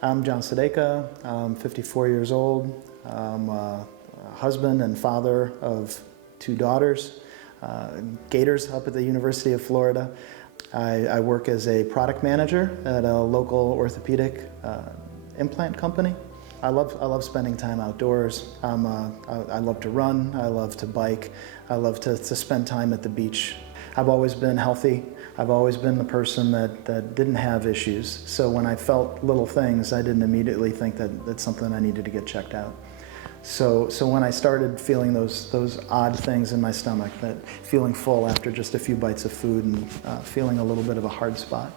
I'm John Sodeika. I'm 54 years old. I'm a husband and father of 2 daughters, Gators up at the University of Florida. I work as a product manager at a local orthopedic implant company. I love spending time outdoors. I love to run, I love to bike, I love to spend time at the beach. I've always been healthy. I've always been the person that didn't have issues. So when I felt little things, I didn't immediately think that that's something I needed to get checked out. So when I started feeling those odd things in my stomach, that feeling full after just a few bites of food and feeling a little bit of a hard spot,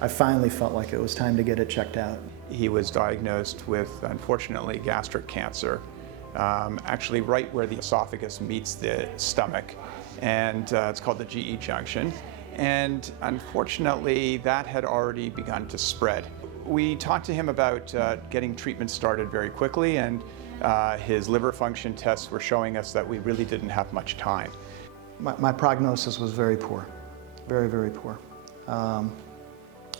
I finally felt like it was time to get it checked out. He was diagnosed with, unfortunately, gastric cancer, actually right where the esophagus meets the stomach, and it's called the GE junction. And unfortunately, that had already begun to spread. We talked to him about getting treatment started very quickly, and his liver function tests were showing us that we really didn't have much time. My prognosis was very poor, very, very poor.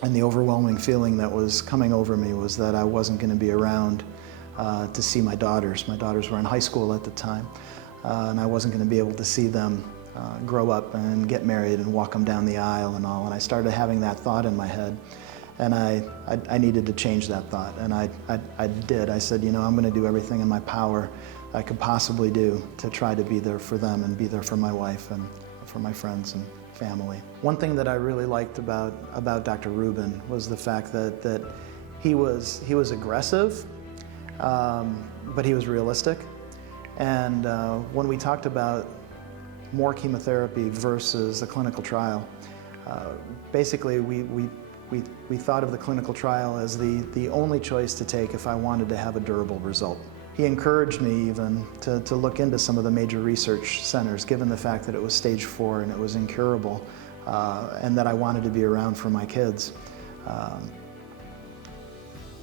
And the overwhelming feeling that was coming over me was that I wasn't going to be around to see my daughters. My daughters were in high school at the time, and I wasn't going to be able to see them grow up and get married and walk them down the aisle and all. And I started having that thought in my head, and I needed to change that thought. And I did. I said, you know, I'm going to do everything in my power I could possibly do to try to be there for them and be there for my wife and for my friends and family. One thing that I really liked about Dr. Rubin was the fact that he was aggressive, but he was realistic. And when we talked about more chemotherapy versus the clinical trial, basically we thought of the clinical trial as the only choice to take if I wanted to have a durable result. He encouraged me even to look into some of the major research centers, given the fact that it was stage 4 and it was incurable, and that I wanted to be around for my kids.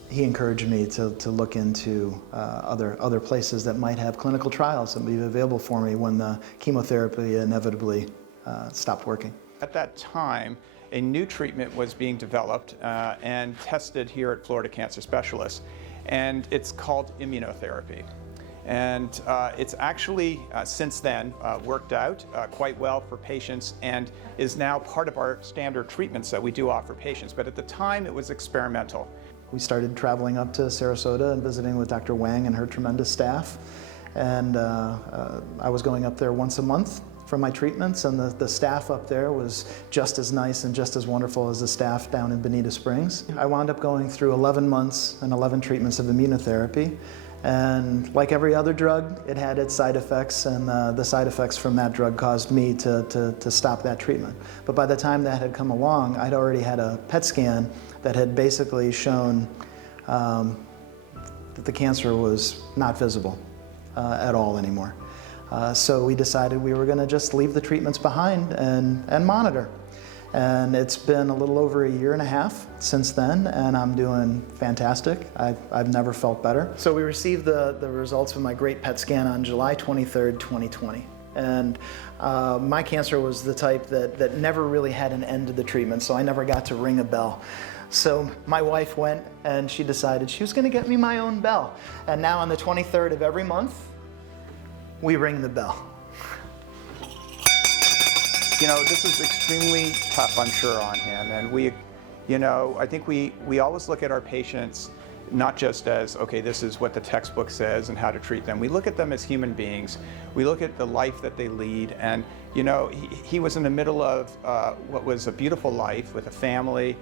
He encouraged me to look into other places that might have clinical trials that would be available for me when the chemotherapy inevitably stopped working. At that time, a new treatment was being developed and tested here at Florida Cancer Specialists, and it's called immunotherapy. And it's actually, since then, worked out quite well for patients and is now part of our standard treatments that we do offer patients. But at the time, it was experimental. We started traveling up to Sarasota and visiting with Dr. Wang and her tremendous staff. And I was going up there once a month for my treatments, and the staff up there was just as nice and just as wonderful as the staff down in Bonita Springs. I wound up going through 11 months and 11 treatments of immunotherapy. And like every other drug, it had its side effects, and the side effects from that drug caused me to stop that treatment. But by the time that had come along, I'd already had a PET scan that had basically shown that the cancer was not visible at all anymore. So we decided we were going to just leave the treatments behind and monitor. And it's been a little over 1.5 years since then, and I'm doing fantastic. I've never felt better. So we received the results of my great PET scan on July 23rd, 2020. And my cancer was the type that never really had an end to the treatment, so I never got to ring a bell. So my wife went and she decided she was going to get me my own bell. And now on the 23rd of every month, we ring the bell. You know, this is extremely tough, I'm sure, on him. And I think we always look at our patients not just as, okay, this is what the textbook says and how to treat them. We look at them as human beings. We look at the life that they lead. And, he was in the middle of what was a beautiful life with a family,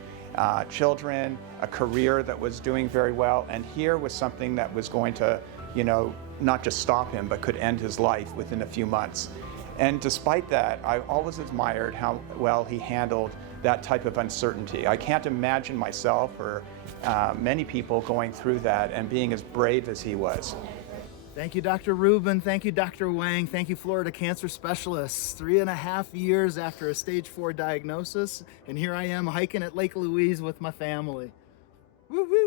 children, a career that was doing very well. And here was something that was going to, not just stop him, but could end his life within a few months. And despite that, I always admired how well he handled that type of uncertainty. I can't imagine myself or many people going through that and being as brave as he was. Thank you, Dr. Rubin. Thank you, Dr. Wang. Thank you, Florida Cancer Specialists. 3.5 years after a stage 4 diagnosis, and here I am hiking at Lake Louise with my family. Woo-hoo!